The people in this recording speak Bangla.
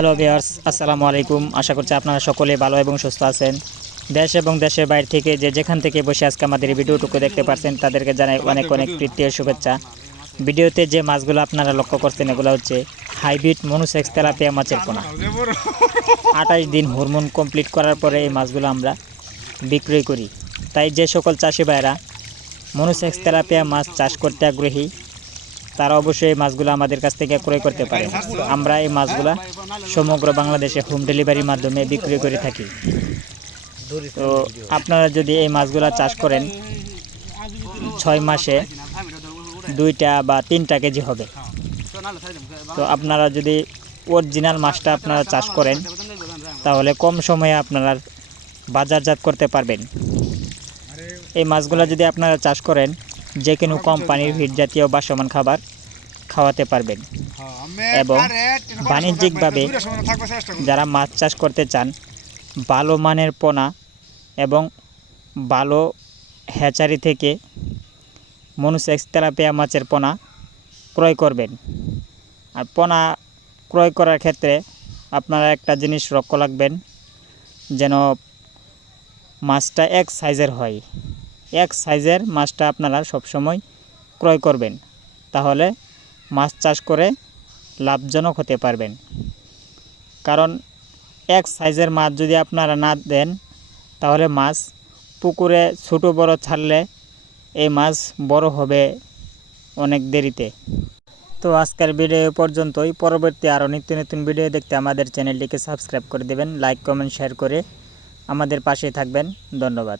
হ্যালো ভিওর্স আসসালামু আলাইকুম আশা করছি আপনারা সকলে ভালো এবং সুস্থ আছেন। দেশ এবং দেশের বাইরে থেকে যে যেখান থেকে বসে আজকে আমাদের ভিডিওটুকু দেখতে পাচ্ছেন তাদেরকে জানাই অনেক অনেক প্রীতি ও শুভেচ্ছা। ভিডিওতে যে মাছগুলো আপনারা লক্ষ্য করছেন, এগুলো হচ্ছে হাইব্রিড মনুসেক্স তেলাপিয়া মাছের পোনা। আঠাশ দিন হরমোন কমপ্লিট করার পরে এই মাছগুলো আমরা বিক্রয় করি। তাই যে সকল চাষি ভাইরা মনুসেক্স তেলাপিয়া মাছ চাষ করতে আগ্রহী তারা অবশ্যই এই মাছগুলো আমাদের কাছ থেকে ক্রয় করতে পারেন আমরা এই মাছগুলা সমগ্র বাংলাদেশে হোম ডেলিভারির মাধ্যমে বিক্রি করে থাকি। তো আপনারা যদি এই মাছগুলো চাষ করেন, ছয় মাসে দুইটা বা তিনটা কেজি হবে। তো আপনারা যদি অরিজিনাল মাছটা আপনারা চাষ করেন, তাহলে কম সময়ে আপনারা বাজারজাত করতে পারবেন। এই মাছগুলো যদি আপনারা চাষ করেন যে কোনো কোম্পানির হিট জাতীয় বাসমান খাবার খাওয়াতে পারবেন। এবং বাণিজ্যিকভাবে যারা মাছ চাষ করতে চান ভালো মানের পোনা এবং ভালো হ্যাচারি থেকে মনুসেক্স তেলাপিয়া মাছের পোনা ক্রয় করবেন। আর পোনা ক্রয় করার ক্ষেত্রে আপনারা একটা জিনিস লক্ষ্য রাখবেন যেন মাছটা এক সাইজের হয়। এক সাইজের মাছটা আপনারা সবসময় ক্রয় করবেন। তাহলে মাছ চাষ করে লাভজনক হতে পারবেন। কারণ এক সাইজের মাছ যদি আপনারা না দেন, তাহলে মাছ পুকুরে ছোটো বড় ছাড়লে এই মাছ বড় হবে অনেক দেরিতে। তো আজকের ভিডিও পর্যন্তই। পরবর্তী আরও নিত্য নতুন ভিডিও দেখতে আমাদের চ্যানেলটিকে সাবস্ক্রাইব করে দেবেন, লাইক, কমেন্ট, শেয়ার করে আমাদের পাশে থাকবেন। ধন্যবাদ।